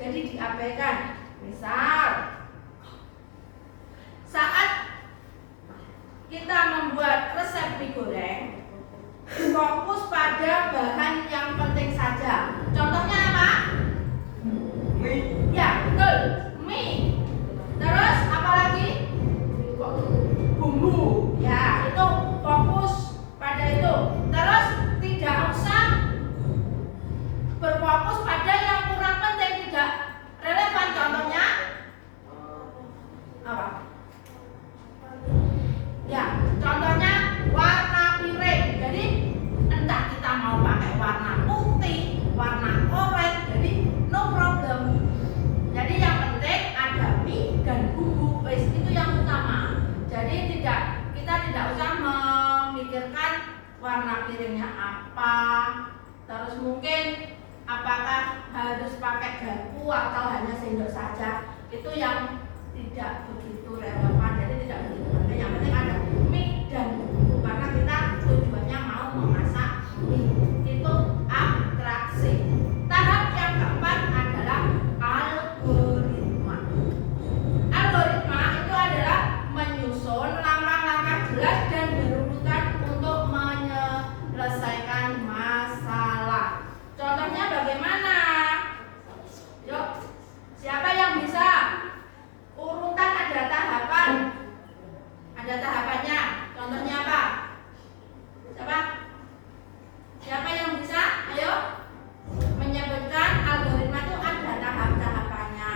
jadi diabaikan. Misal saat kita membuat resep mie goreng, fokus pada bahan yang penting saja. Contohnya apa? Mie. Ya, betul. Mie. Terus apa lagi? Bumbu. Ya, itu fokus pada itu. Terus tidak usah berfokus pada yang kurang penting, tidak relevan. Contohnya apa? Ya, contohnya warna piring. Jadi entah kita mau pakai warna putih, warna oranye, jadi no problem. Jadi yang penting ada mie dan bumbu, itu yang utama. Jadi kita tidak usah memikirkan warna piringnya apa. Terus mungkin apakah harus pakai garpu atau hanya sendok saja. Itu yang tidak begitu relevan. Jadi tidak begitu penting. Yang penting ada mie dan bumbu karena kita tujuannya mau memasak mie. Itu atraksi. Tahap yang keempat adalah algoritma. Algoritma itu adalah menyusun langkah-langkah jelas dan berurutan untuk menyelesaikan masalah. Contohnya bagaimana? Yuk, siapa yang bisa? Urutan ada tahapan. Ada tahapannya. Contohnya apa? Siapa? Siapa yang bisa? Ayo menyebutkan algoritma itu ada tahap-tahapannya.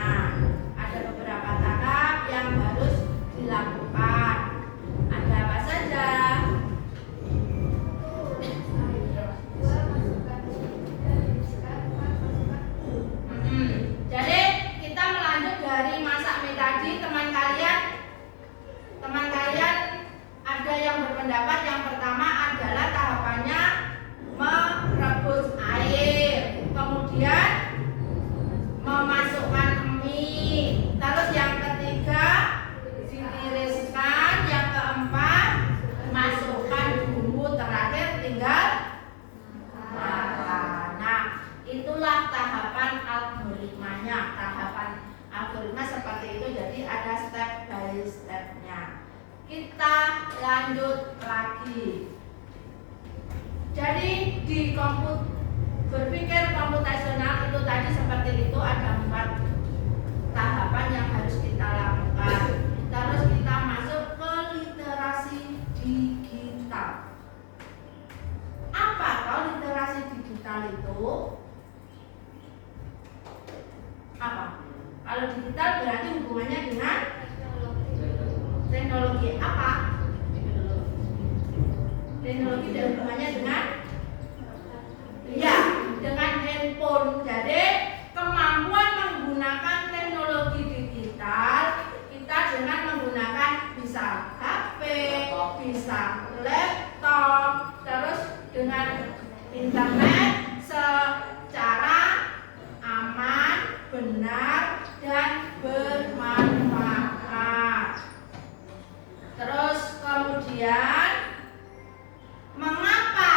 Ada beberapa tahap yang harus dilakukan. Ada apa saja? Jadi kita melanjut dari masak mie tadi. Teman kalian ada yang berpendapat yang pertama adalah tahapannya merebus air, kemudian memasukkan mie, terus yang ketiga ditiriskan, yang keempat masukkan bumbu, terakhir tinggal makan. Nah, itulah tahapan algoritmanya. Tahapan algoritma seperti itu, jadi ada step by stepnya. Kita lanjut lagi. Jadi di berpikir komputasional itu tadi seperti itu, ada 4 tahapan yang harus kita lakukan. Terus kita masuk ke literasi digital. Apa kalau literasi digital itu? Apa? Kalau digital berarti hubungannya dengan teknologi. Apa? Teknologi dan hubungannya dengan dengan handphone. Jadi kemampuan menggunakan teknologi digital kita dengan menggunakan bisa HP, bisa laptop, terus dengan internet secara aman, benar, dan bermanfaat. Terus kemudian mengapa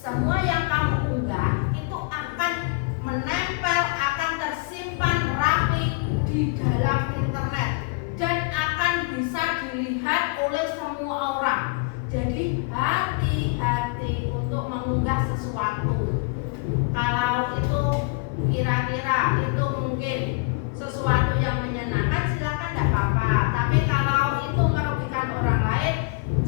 semua yang kamu unggah itu akan menempel, akan tersimpan rapi di dalam internet dan akan bisa dilihat oleh semua orang. Jadi hati-hati untuk mengunggah sesuatu. Kalau itu kira-kira itu mungkin sesuatu yang menyenangkan, silakan, tidak apa-apa. Tapi kalau itu merugikan orang lain,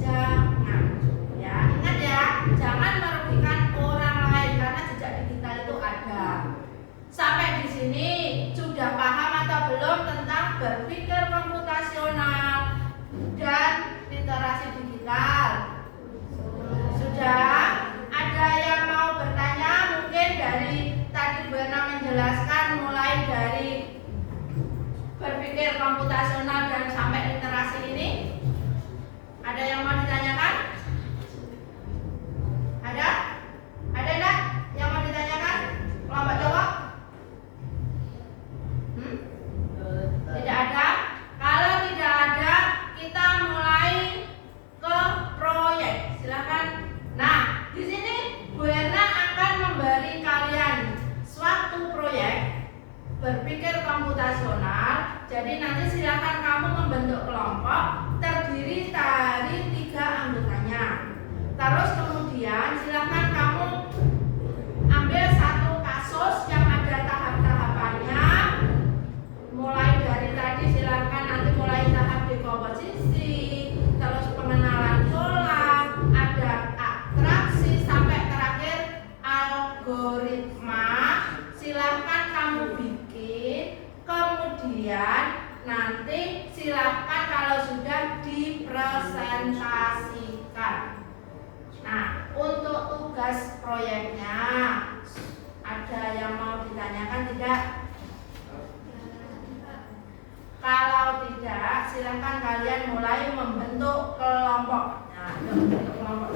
jangan. Ya, ingat ya, jangan merugikan orang lain karena jejak digital itu ada. Sampai di sini sudah paham atau belum tentang berpikir komputasional dan literasi digital? Sudah? Ada yang mau bertanya? Mungkin dari tadi Bu Erna menjelaskan mulai dari berpikir komputasional dan sampai literasi ini. Ada yang mau ditanyakan? Ada? Ada enggak yang mau ditanyakan? Kelompok jawab? Tidak ada? Kalau tidak ada, kita mulai ke proyek. Silakan. Nah, di sini Bu Erna akan memberi kalian suatu proyek berpikir komputasional. Jadi nanti silakan kamu membentuk kelompok terdiri dari 3 anggotanya. Terus kemudian silakan kamu ambil satu kasus yang ada tahap-tahapannya. Mulai dari tadi silakan nanti mulai tahap dekomposisi, terus pengenalan pola, ada atraksi sampai terakhir algoritma. Silahkan kamu bikin, kemudian nanti silahkan kalau sudah dipresentasikan. Nah, untuk tugas proyeknya ada yang mau ditanyakan tidak? Kalau tidak, silahkan kalian mulai membentuk kelompok. Nah, membentuk kelompok.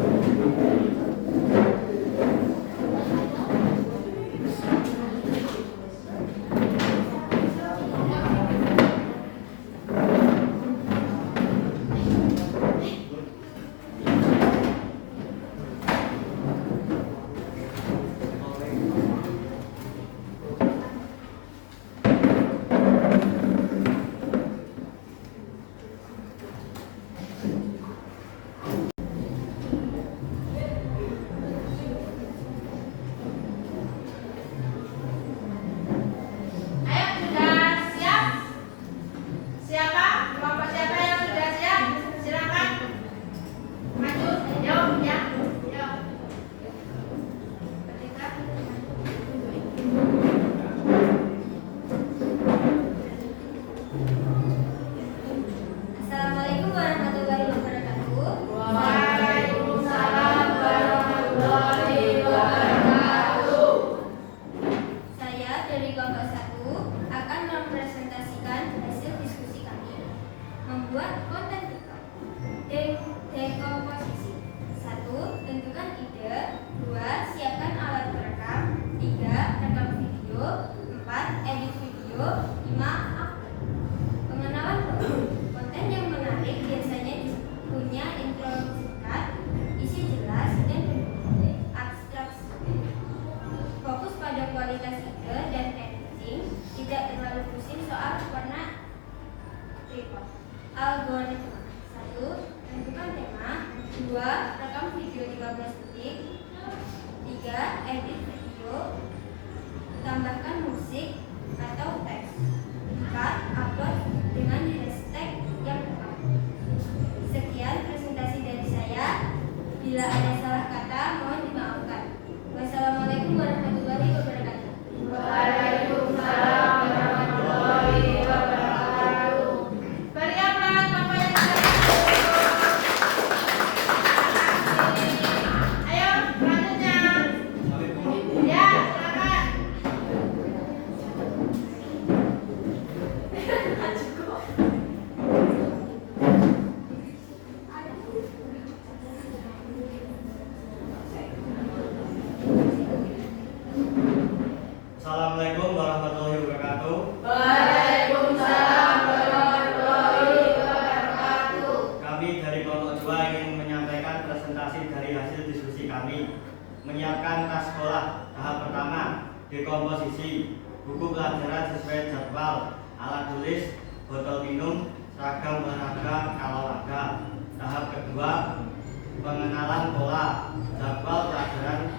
menyiapkan tas sekolah. Tahap pertama, dekomposisi buku pelajaran sesuai jadwal, alat tulis, botol minum, seragam olahraga kalau ada. Tahap kedua, pengenalan pola, jadwal pelajaran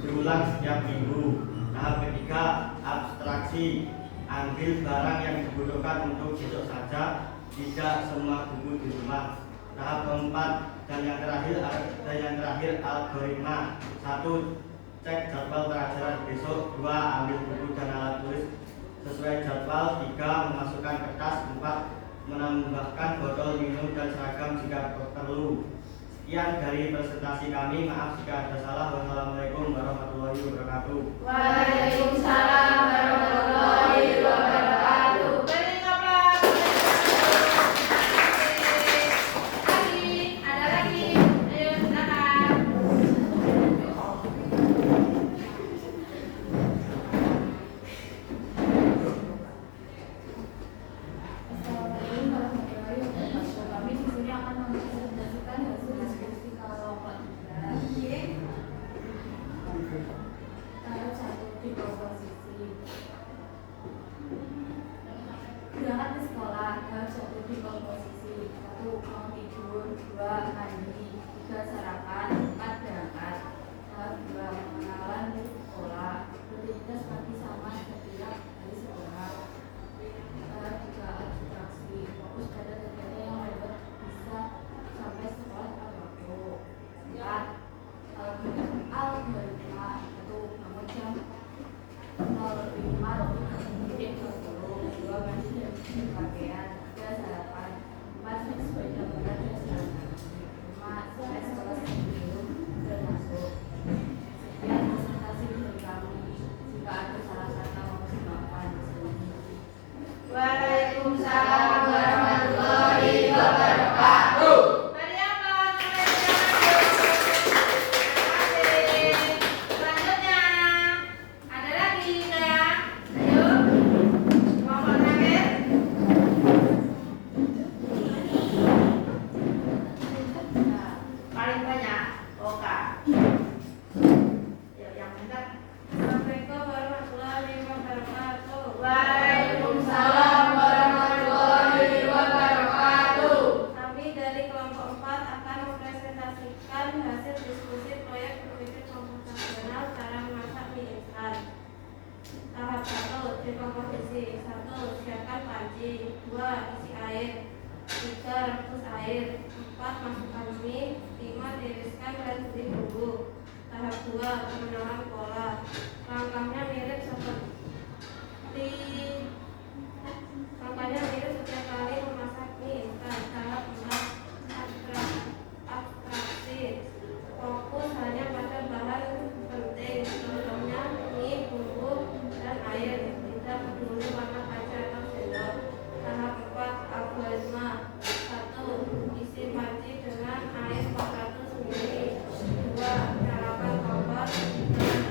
diulang setiap minggu. Tahap ketiga, abstraksi, ambil barang yang dibutuhkan untuk besok saja, tidak semua buku di rumah. Tahap keempat dan yang terakhir algoritma. 1. Cek jadwal pelajaran besok. 2. Ambil buku dan alat tulis sesuai jadwal. 3. Memasukkan kertas. 4. Menambahkan botol minum dan seragam jika perlu. Sekian dari presentasi kami. Maaf jika ada salah. Wassalamualaikum warahmatullahi wabarakatuh. Waalaikumsalam warahmatullahi wabarakatuh. Beri aplaus. Ada lagi. Ayo silakan. Assalamualaikum warahmatullahi wabarakatuh. Kami di sini akan mempresentasikan hasil diskusi kelompok 3. Tahap 1, dekomposisi. Berangkat ke sekolah. Tahap 1, dekomposisi. 1. Mau tidur. 2. Mandi. 3. Sarapan. 4. Berangkat. Tahap 2, pengenalan sekolah. Rutinitas pagi sama setiap hari sekolah. Tahap 3, abstraksi. Fokus pada kegiatan yang membuat bisa sampai sekolah tepat waktu. 4. Algoritma. 1. Bangun jam 05 titik 20. 2. Mandi dan berpakaian. 3. Sarapan. 4. Cek sepeda motor dan seragam. 5. Selesai sekolah sebelum bermasuk. Sekian presentasi dari kami. Jika ada salah kata mohon dimaafkan. Waalaikumsalam warahmatullahi wabarakatuh. Beri aplaus. Terima kasih. Selanjutnya ada lagi ya. Ayo. Kelompok terakhir. Nah, paling banyak. Oka. Yuk, yang benar. Assalamualaikum warahmatullahi wabarakatuh. Waalaikumsalam warahmatullahi wabarakatuh. Kami dari kelompok 4 akan mempresentasikan hasil diskusi proyek berpikir komputasional cara memasak mie instan. Tahap 1, dekomposisi. 1. Siapkan panci. 2. Isi air. 3. Rebus air. 4. Masukkan mie. 5. Tiriskan dan beri bumbu. Tahap 2, pengenalan pola. Langkahnya mirip setiap kali memasak mie instan. Tahap 4, abstraksi. Fokus hanya pada bahan penting, contohnya mie, bumbu, dan air. Tidak peduli warna kaca atau sendok. Tahap 4, algoritma. 1. Isi panci dengan air 400 ml. 2. Nyalakan kompor dengan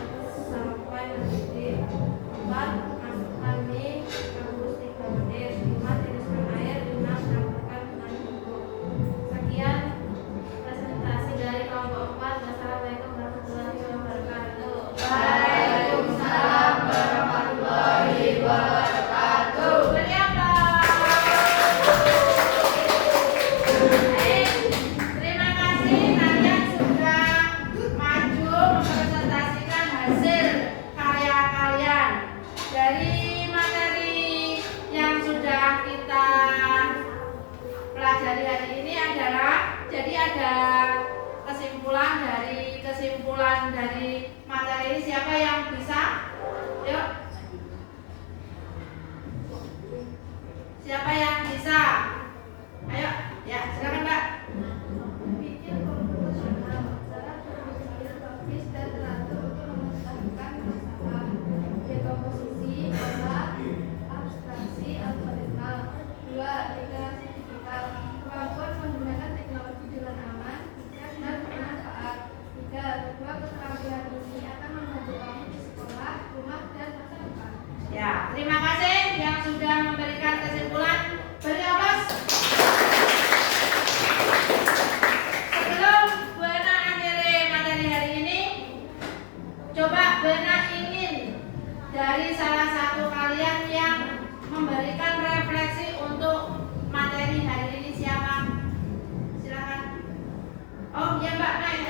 naik